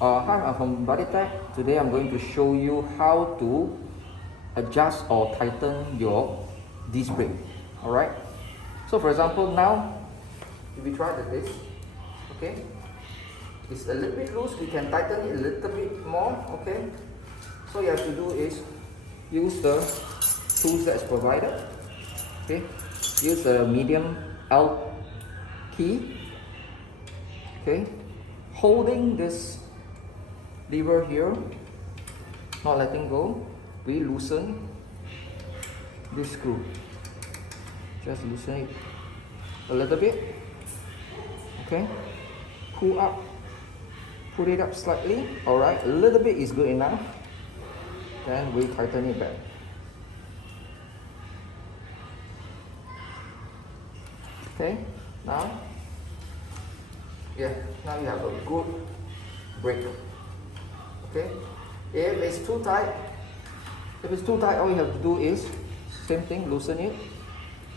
Hi, I'm from Bodytech. Today I'm going to show you how to adjust or tighten your disc brake. Alright? So for example, now if we try the disc, okay, it's a little bit loose, we can tighten it a little bit more, okay? So you have to do is use the tools that's provided, okay? Use the medium L key, okay? Holding this lever here, not letting go, we loosen this screw. Just loosen it a little bit, okay? Pull up, put it up slightly, alright, a little bit is good enough. Then we tighten it back. Okay, now you have a good brake. Okay, if it's too tight, all you have to do is same thing, loosen it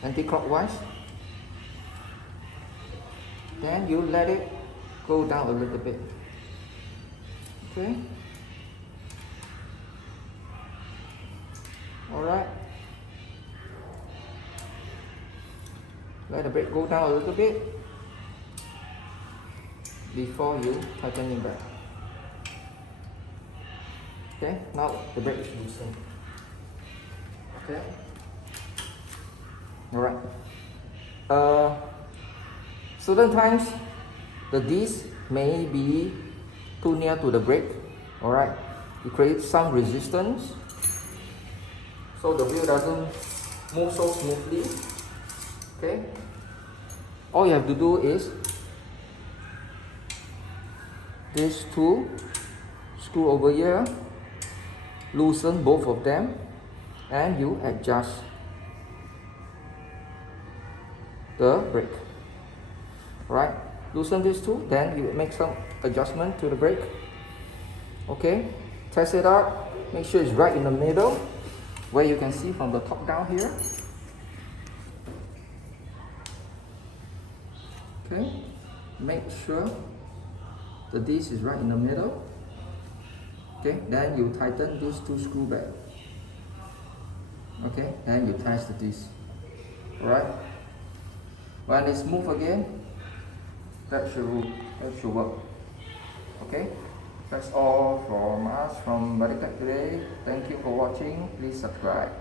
anti-clockwise. Then you let it go down a little bit. Okay. Alright. Let the brake go down a little bit before you tighten it back. Okay, now the brake is loosened. Okay. Alright. Certain times the disc may be too near to the brake. Alright. You create some resistance so the wheel doesn't move so smoothly. Okay. All you have to do is these two screw over here, loosen both of them, and you adjust the brake. Right? Loosen these two, then you make some adjustment to the brake. Okay, test it out. Make sure it's right in the middle, where you can see from the top down here. Okay, make sure the disc is right in the middle. Okay, then you tighten these two screws back. Okay, then you test the disc. Alright, when it's smooth again, that should work. Okay, that's all from us from Bodytech today. Thank you for watching. Please subscribe.